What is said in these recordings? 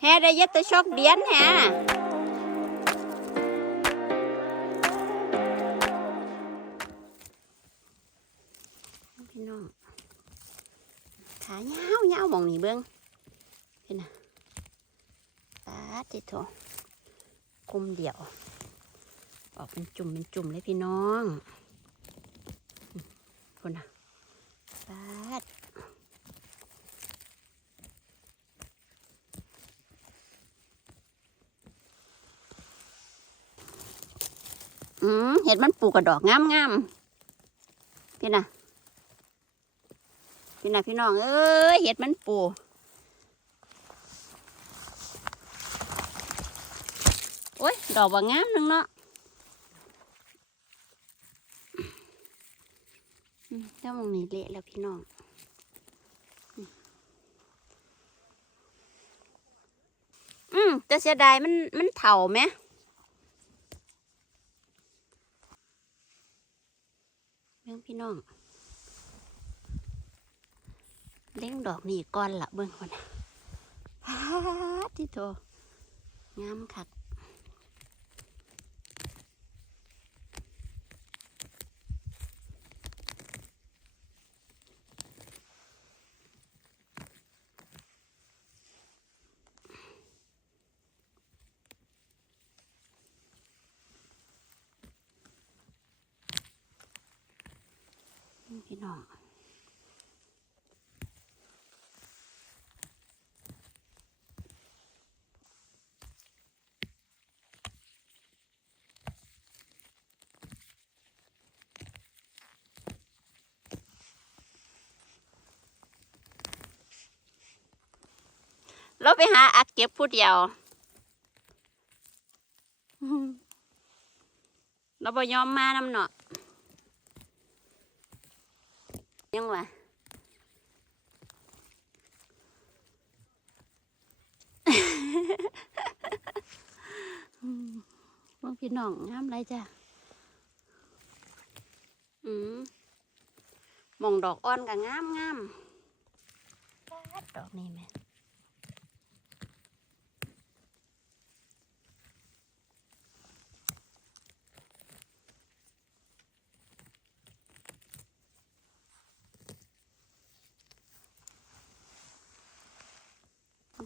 แฮ่ได้ยัดแตะชอกเดียนแฮ่พี่น้องขายาวยาวมองนี่เบิ้งพี่น่ะปาดติโถกลมเดี่ยวออกเป็นจุ่มเป็นจุ่มเลยพี่น้อง คนน่ะปาด เห็ดมันปลูกกระดอกงามงามๆพี่นะพี่นะพี่น้อง เอ้ยเห็ดมันปลูกโอ้ย ดอกว่างามนึงเนาะเจ้ามองนี่เละแล้วพี่น้องอืมอืมแต่เสียดายมันมันเถ่าไหม บิ่งพี่น้องเล้งดอกนี่ก้อนละเบิ่งคนน่ะฮาดที่โตงามคัก พี่น้องเราไปหาอักเก็บผู้เดียว เราบ่ยอมมานำเนาะ ยังวะมองพี่น้องงามไรจ้ะอืมมองดอกอ่อนกับงามงามดดอกนี่แม่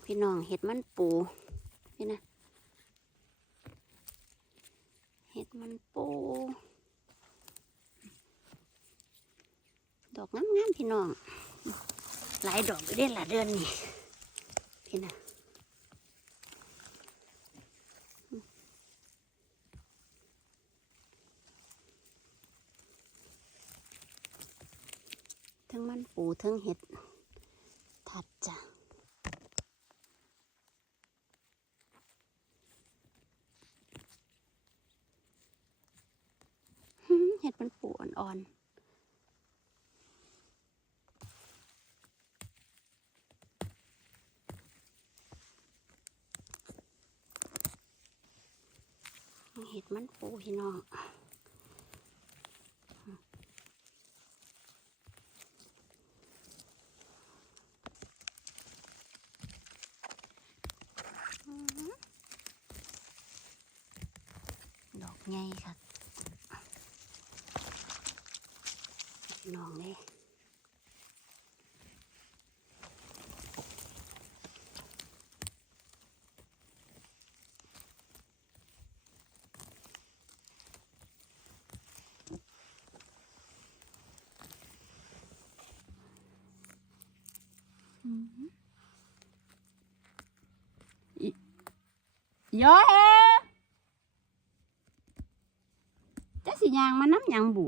พี่น้องเห็ดมันปูนี่นะเห็ดมันปู ดอกงามๆพี่น้อง หลายดอกอยู่เด้ละเดือนนี่พี่นะทั้งมันปูทั้งเห็ดถัดจ้ะ หืมเห็ดมันปู อ่อนๆเห็ดมันปูพี่น้องดอกไงค่ะ น้องเลยย้อยจะสิยางมาน้ำยังบุ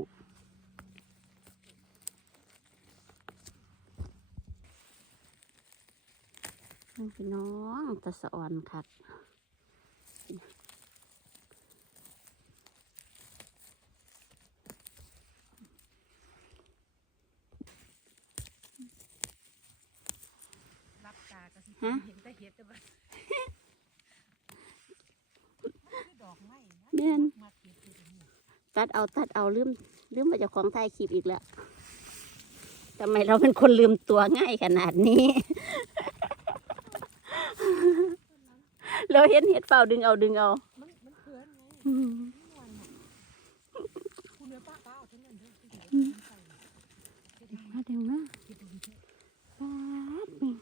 พี่น้องตะสะอ่อนคักฮะเห็นแต่เห็ดแต่ว่าดอกไม้แม่นมาเก็บอยู่ตรงนี้ตัดเอาตัดเอาลืมลืมมาจากของไทยคลิปอีกแล้วทำไมเราเป็นคนลืมตัวง่ายขนาดนี้ ล เราเห็นเห็ดเฝ้าดึงเอาดึงเอามันมันเพื่อนไงอืมมันม่วนน่ะคุณเนื้อป้าป้าเอาทั้งนั้นเด้อที่เหลือมันใส่เฮ็ดให้มาดึงมาเฮ็ดให้เฮ็ดปาดนี่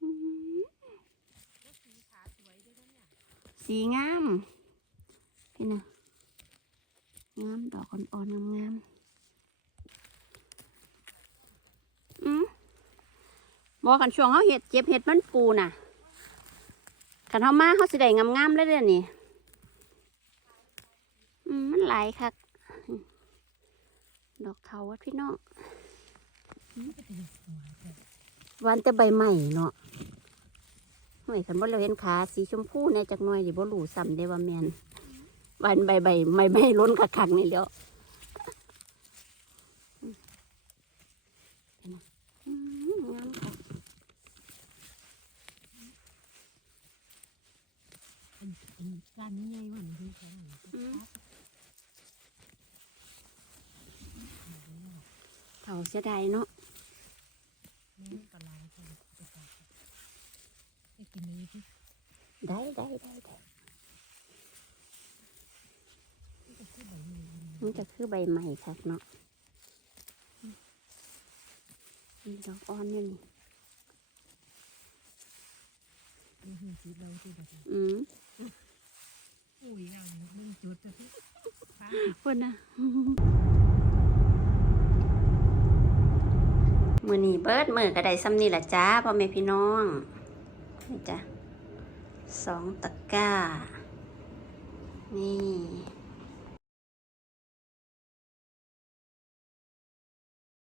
อืม แล้วสีขาสวยด้วยนะเนี่ย สีงาม พี่นะงามดอกอ่อนๆงามๆอืมบอกกันช่วงเขาเห็ดเจ็บเห็ดมันปูน่ะขันเขามาเขาสิได้งามๆเลยเด้อนี่อืมมันหลายคักดอกเทาวัดพี่น้องมันก็เป็นสวยแต่วันแต่ใบใหม่เนาะ หน่อยคันว่าเราเห็นขาสีชมพูในจากหน่วยดิบ่รู้ซ้ำได้ว่าแมนวันใบใบใบใบล้นคักๆนี่แหล้วอืมงามค่ะเป็นเป็นการใหญ่ว่ามันดีแค่ไหนอืมเผาเสียดายเนาะ นี่ก็ลายไปไปไปไป กินเลยที่ได้ได้ได้ได้ที่จะขึ้นแบบนี้มันจะคือใบใหม่คักเนาะมีดอกอ่อนอยู่นี่มีหินสีเราที่แบบอืมอุ้ยงามมึงจุดจะที่ฟ้าคนนะมือนี้เบิดมือกระไดซ้ำนี่แหละจ้าพ่อแม่พี่น้องนี่ จ้ะสองตะกร้า นี่